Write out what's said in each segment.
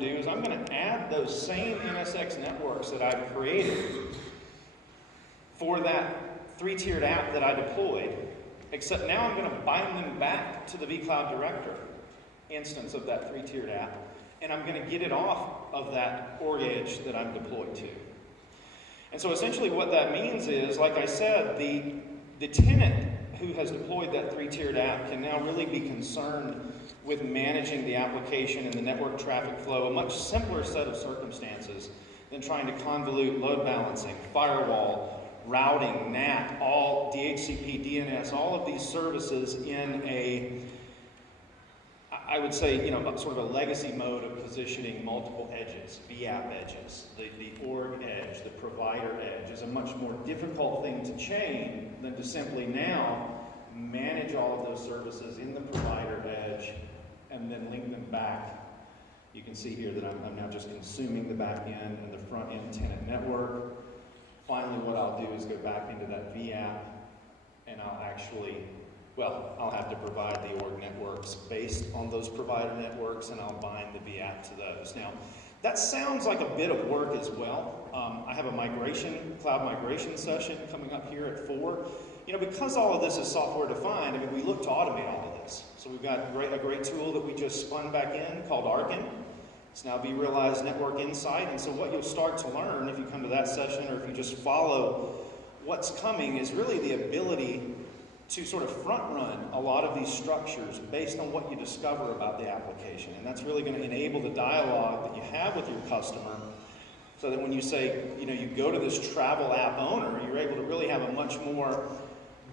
to do is I'm going to add those same NSX networks that I've created for that 3-tiered app that I deployed, except now I'm going to bind them back to the vCloud Director instance of that 3-tiered app, and I'm going to get it off of that org edge that I'm deployed to. And so essentially what that means is, like I said, the tenant who has deployed that 3-tiered app can now really be concerned with managing the application and the network traffic flow, a much simpler set of circumstances than trying to convolute load balancing, firewall, routing, NAT, all DHCP, DNS, all of these services in a, I would say, sort of a legacy mode of positioning multiple edges, vApp edges. The org edge, the provider edge is a much more difficult thing to chain than to simply now manage all of those services in the provider edge and then link them back. You can see here that I'm now just consuming the back end and the front end tenant network. Finally, what I'll do is go back into that vApp, and I'll have to provide the org networks based on those provider networks, and I'll bind the vApp to those. Now, that sounds like a bit of work as well. I have a cloud migration session coming up here at 4. Because all of this is software defined, we look to automate all of this. So we've got a great tool that we just spun back in called Arkin. It's now vRealize Network Insight. And so what you'll start to learn if you come to that session or if you just follow what's coming is really the ability to sort of front run a lot of these structures based on what you discover about the application. And that's really going to enable the dialogue that you have with your customer so that when you say, you go to this travel app owner, you're able to really have a much more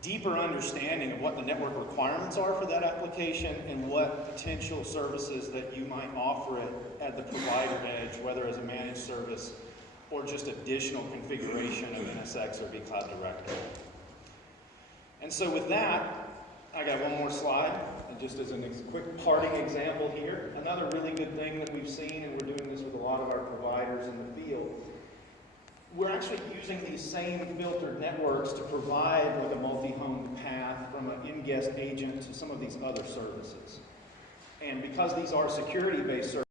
deeper understanding of what the network requirements are for that application and what potential services that you might offer it at the provider edge, whether as a managed service or just additional configuration of NSX or vCloud Director. And so with that, I got one more slide, and just as a quick parting example here, another really good thing that we've seen, and we're doing this with a lot of our providers in the field, we're actually using these same filtered networks to provide like a multi-home path from an in-guest agent to some of these other services. And because these are security-based services,